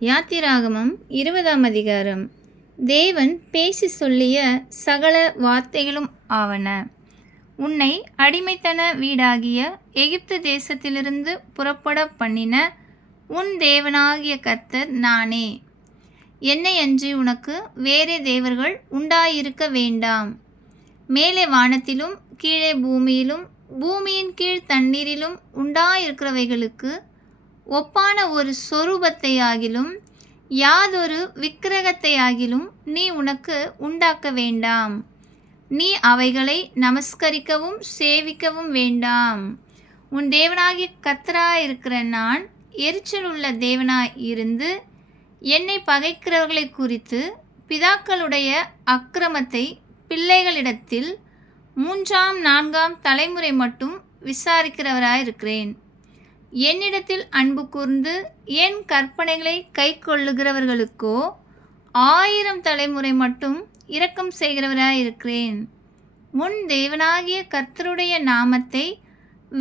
யாத்திராகமம் 20ஆம் அதிகாரம். தேவன் பேசி சொல்லிய சகல வார்த்தைகளும் ஆவன. உன்னை அடிமைத்தன வீடாகிய எகிப்து தேசத்திலிருந்து புறப்பட பண்ணின உன் தேவனாகிய கர்த்தர் நானே. என்னையன்றி உனக்கு வேறே தேவர்கள் உண்டாயிருக்க வேண்டாம். மேலே வானத்திலும் கீழே பூமியிலும் பூமியின் கீழ் தண்ணீரிலும் உண்டாயிருக்கிறவைகளுக்கு ஒப்பான ஒரு சொரூபத்தையாகிலும் யாதொரு விக்கிரகத்தையாகிலும் நீ உனக்கு உண்டாக்க வேண்டாம். நீ அவைகளை நமஸ்கரிக்கவும் சேவிக்கவும் வேண்டாம். உன் தேவனாகிய கர்த்தராயிருக்கிற நான் எரிச்சலுள்ள தேவனாய் இருந்து என்னை பகைக்கிறவர்களை குறித்து பிதாக்களுடைய அக்கிரமத்தை பிள்ளைகளிடத்தில் 3ஆம் 4ஆம் தலைமுறை மட்டும் விசாரிக்கிறவராயிருக்கிறேன். என்னிடத்தில் அன்பு கூர்ந்து என் கற்பனைகளை கைக்கொள்ளுகிறவர்களுக்கோ 1000 தலைமுறை மட்டும் இரக்கம் செய்கிறவராயிருக்கிறேன். உன் தேவனாகிய கர்த்தருடைய நாமத்தை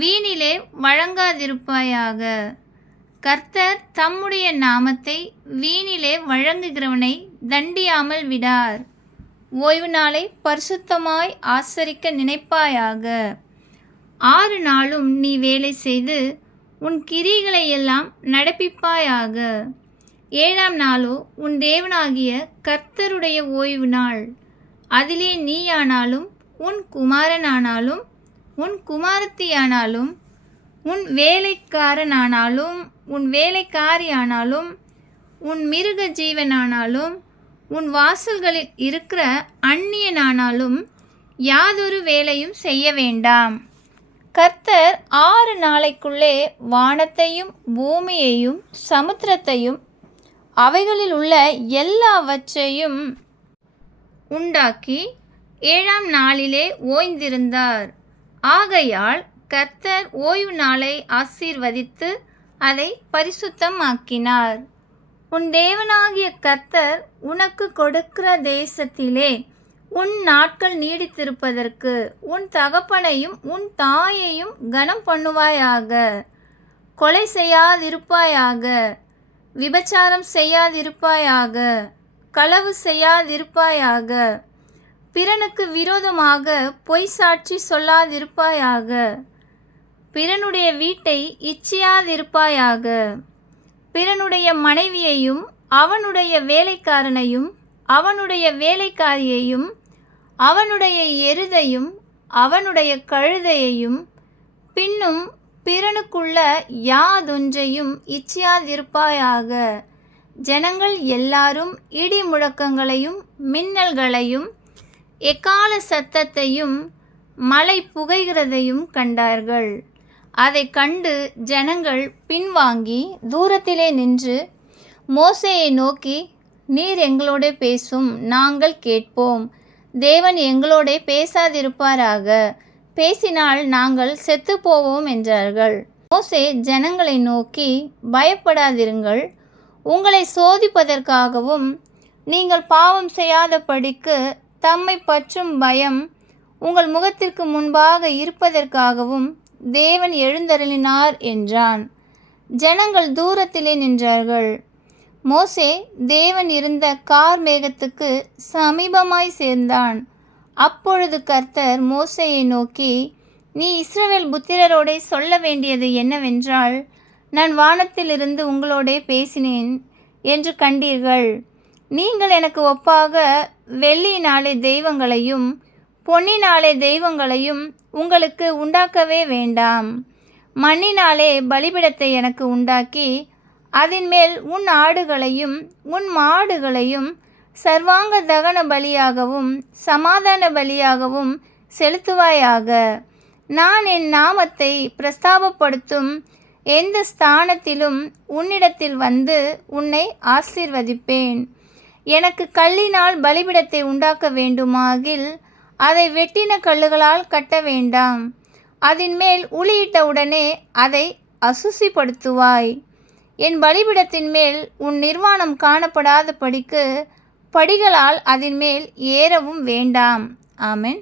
வீணிலே வழங்காதிருப்பாயாக. கர்த்தர் தம்முடைய நாமத்தை வீணிலே வழங்குகிறவனை தண்டியாமல் விடார். ஓய்வு நாளை பரிசுத்தமாய் ஆசரிக்க நினைப்பாயாக. 6 நாளும் நீ வேலை செய்து உன் கிரிகளை எல்லாம் நடப்பிப்பாயாக. 7ஆம் நாளோ உன் தேவனாகிய கர்த்தருடைய ஓய்வு நாள். அதிலே நீயானாலும் உன் குமாரனானாலும் உன் குமாரத்தியானாலும் உன் வேலைக்காரனானாலும் உன் வேலைக்காரியானாலும் உன் மிருக ஜீவனானாலும் உன் வாசல்களில் இருக்கிற அந்நியனானாலும் யாதொரு வேலையும் செய்ய வேண்டாம். கர்த்தர் 6 நாளைக்குள்ளே வானத்தையும் பூமியையும் சமுத்திரத்தையும் அவைகளில் உள்ள எல்லாவற்றையும் உண்டாக்கி 7ஆம் நாளிலே ஓய்ந்திருந்தார். ஆகையால் கர்த்தர் ஓய்வு நாளை ஆசீர்வதித்து அதை பரிசுத்தமாக்கினார். உன் தேவனாகிய கர்த்தர் உனக்கு கொடுக்கிற தேசத்திலே உன் நாட்கள் நீடித்திருப்பதற்கு உன் தகப்பனையும் உன் தாயையும் கனம் பண்ணுவாயாக. கொலை செய்யாதிருப்பாயாக. விபச்சாரம் செய்யாதிருப்பாயாக. களவு செய்யாதிருப்பாயாக. பிறனுக்கு விரோதமாக பொய் சாட்சி சொல்லாதிருப்பாயாக. பிறனுடைய வீட்டை இச்சியாதிருப்பாயாக. பிறனுடைய மனைவியையும் அவனுடைய வேலைக்காரனையும் அவனுடைய வேலைக்காரியையும் அவனுடைய எருதையும் அவனுடைய கழுதையையும் பின்னும் பிறனுக்குள்ள யாதொன்றையும் இச்சியாதிருப்பாயாக. ஜனங்கள் எல்லாரும் இடி முழக்கங்களையும் மின்னல்களையும் எக்கால சத்தத்தையும் மழை புகைகிறதையும் கண்டார்கள். அதை கண்டு ஜனங்கள் பின்வாங்கி தூரத்திலே நின்று மோசேயை நோக்கி, நீர் எங்களோடே பேசும், நாங்கள் கேட்போம். தேவன் எங்களோடே பேசாதிருப்பாராக. பேசினால் நாங்கள் செத்துப்போவோம் என்றார்கள். மோசே ஜனங்களை நோக்கி, பயப்படாதிருங்கள். உங்களை சோதிப்பதற்காகவும் நீங்கள் பாவம் செய்யாதபடிக்கு தம்மை பற்றும் பயம் உங்கள் முகத்திற்கு முன்பாக இருப்பதற்காகவும் தேவன் எழுந்தருளினார் என்றான். ஜனங்கள் தூரத்திலே நின்றார்கள். மோசே தேவன் இருந்த கார்மேகத்துக்கு சமீபமாய் சேர்ந்தான். அப்பொழுது கர்த்தர் மோசேயை நோக்கி, நீ இஸ்ரவேல் புத்திரரோடே சொல்ல வேண்டியது என்னவென்றால், நான் வானத்திலிருந்து உங்களோடே பேசினேன் என்று கண்டீர்கள். நீங்கள் எனக்கு ஒப்பாக வெள்ளியினாலே தெய்வங்களையும் பொன்னினாலே தெய்வங்களையும் உங்களுக்கு உண்டாக்கவே வேண்டாம். மண்ணினாலே பலிபீடத்தை எனக்கு உண்டாக்கி அதன் மேல் உன் ஆடுகளையும் உன் மாடுகளையும் சர்வாங்க தகன பலியாகவும் சமாதான பலியாகவும் செலுத்துவாயாக. நான் என் நாமத்தை பிரஸ்தாபப்படுத்தும் எந்த ஸ்தானத்திலும் உன்னிடத்தில் வந்து உன்னை ஆசீர்வதிப்பேன். எனக்கு கல்லினால் பலிபீடத்தை உண்டாக்க வேண்டுமாகில் அதை வெட்டின கல்லுகளால் கட்ட வேண்டாம். அதன் மேல் உளியிட்டவுடனே அதை அசுசிப்படுத்துவாய். என் பலிபீடத்தின் மேல் உன் நிர்வாணம் காணப்படாத படிக்கு படிகளால் அதன் மேல் ஏறவும் வேண்டாம். ஆமென்.